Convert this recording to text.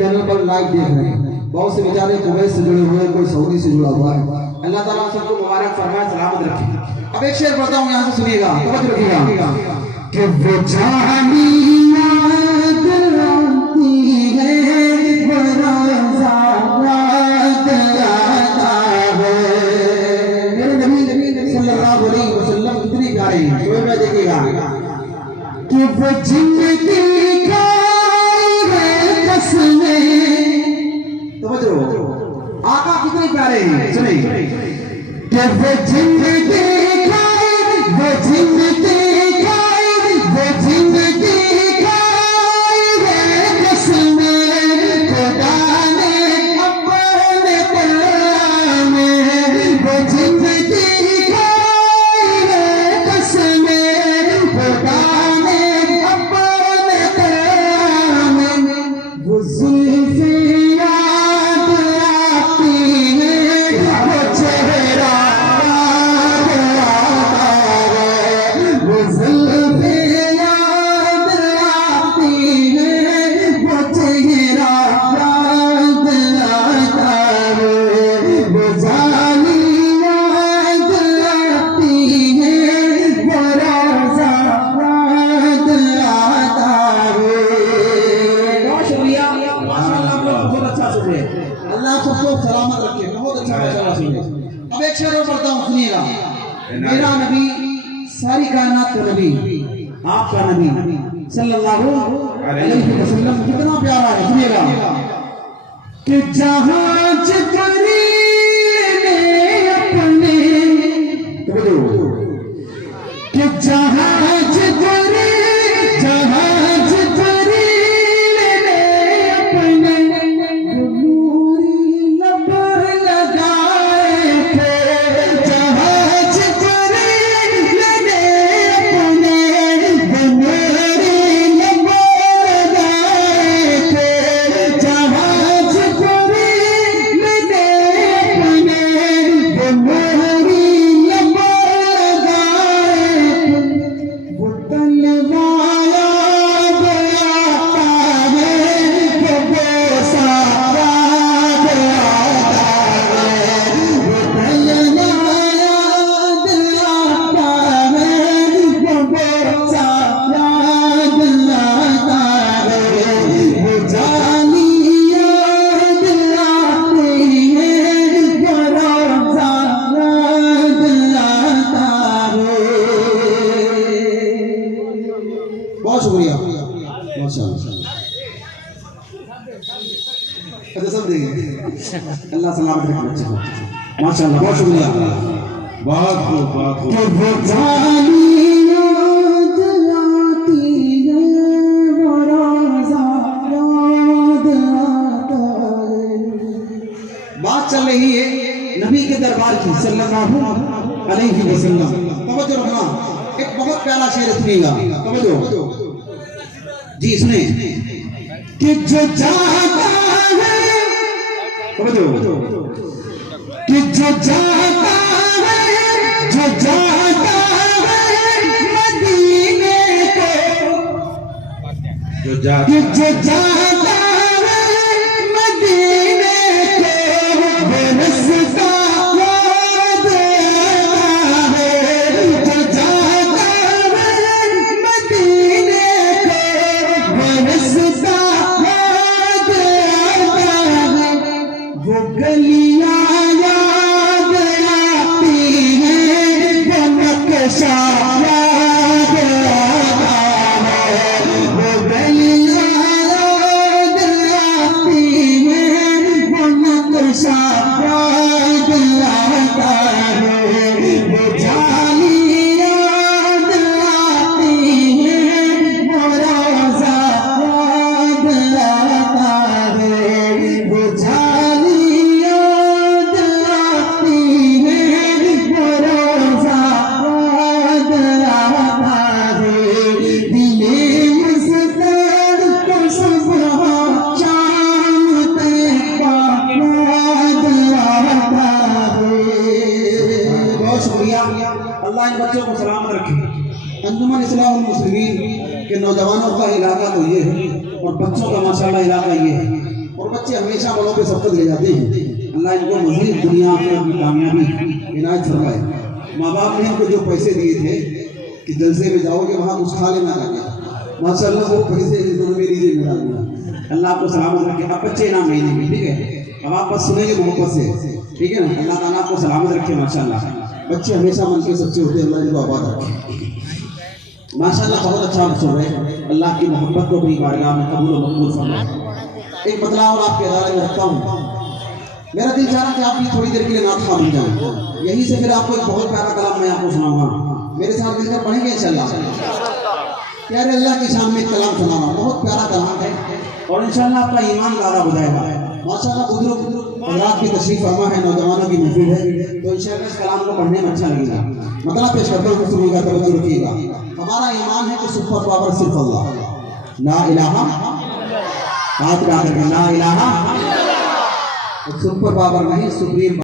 Channel पर live देख रहे हैं, बहुत से बेचारे कुवैत से जुड़े हुए, कोई सऊदी से जुड़ा हुआ है। अल्लाह ताला सबको मुबारक फरमाए, सलामत रखे। अब एक शेर पढ़ता हूँ, यहाँ से सुनिएगा, तवज्जो रखिएगा कि वो जानी याद आती है बड़ा याद आता है। मेरे नबी सल्लल्लाहु अलैहि वसल्लम कितने प्यारे हैं, कोई बात देखिएगा कि वो जिंदगी आका कितने प्यारे हैं, सुने कि वो जिंदगी खाए, वो जिंदगी खाए, वो जिंदगी खाए है कसमें खुदा ने अपने कलाम में। वो जिंदगी खाए है कसमें खुदा ने अपने कलाम में। वो जुल्फे सलामत रखे, बहुत अच्छा माशाअल्लाह सुनिए। अब एक शेर और पढ़ता हूँ, सुनिएगा। मेरा नबी सारी कायनात का नबी, आपका नबी सल्लल्लाहु अलैहि वसल्लम कितना प्यारा है, सुनिएगा कि जहां जितनी ने अपने कि जहां जितनी अल्लाह सलामत रखे बच्चे को, माशाअल्लाह, बहुत शुक्रिया, बहुत बहुत बात चल रही है नबी के दरबार की सल्लल्लाहु अलैहि वसल्लम। तवज्जो रखना, एक बहुत प्यारा शेर सुनिएगा, तवज्जो जी सुने कि जो चाहता है समझो कि जो जाता है मदीने को, जो जाता है मदीने को, वो रस्ता याद आता है। जो जाता है मदीने को, वो रस्ता याद आता है। वो गलियां याद आती हैं, वो नक्शा याद आता है। वो गलियां याद आती हैं, वो नक्शा याद आता है। वो जाली याद आती हैं, वो रोज़ा याद आता है। वो जाली याद आती हैं, वो रोज़ा याद आता है। दिले मुस्ताद को सुबह शाम तैयबा याद आता है। बहुत शुक्रिया। अल्लाह इन बच्चों को सलामत रखे। अंजुमन इस्लाहुल मुस्लिमीन के नौजवानों का इलाका तो ये है और बच्चों का माशाल्लाह इलाका ये है, और बच्चे हमेशा बड़ों पे सबकत ले जाते हैं। अल्लाह इनको मज़ीद दुनिया में अपनी कामयाबी इनायत फरमाए। माँ बाप ने इनको जो पैसे दिए थे कि जलसे में जाओगे वहाँ कुछ खा लेना लगे, माशाल्लाह वो पैसे दोनों मेरी जेब में डाल दिया। अल्लाह आपको सलामत रखे। अब बच्चे इनाम नहीं देंगे, ठीक है? अब आप बस सुनेंगे मोहब्बत से, ठीक है ना? अल्लाह ताला आपको सलामत रखे। माशाल्लाह बच्चे हमेशा मन के सच्चे होते हैं। अल्लाह इनको आबाद रखे। माशाल्लाह बहुत अच्छा आप सुन रहे हैं। अल्लाह की मोहब्बत को अपनी बारगाह में कबूल और मकबूल फरमाए। एक मतलब और आपके अदालत में रखता हूँ। मेरा दिल चाह रहा कि आप भी थोड़ी देर के लिए नात खा बन जाएं। यहीं से फिर आपको एक बहुत प्यारा कलाम मैं आपको सुनाऊंगा। मेरे साथ मिलकर पढ़ेंगे इंशाल्लाह। प्यारे अल्लाह की शान में कलाम सुनाना बहुत प्यारा कलाम है और इंशाल्लाह आपका ईमान ज़्यादा हो जाएगा। माशाल्लाह बुजुर्ग हज़रात की तशरीफ फरमा है, नौजवानों की महफिल है, तो इंशाल्लाह इस कलाम को पढ़ने में अच्छा लगेगा। मतलब पेश करता हूँ, सुनिएगा, तवज्जो रखिएगा। हमारा ईमान है कि सुपर पावर सिर्फ अल्लाह, ला इलाहा, हाथ उठा करके ला इलाहा, सुपर पावर नहीं, सुप्रीम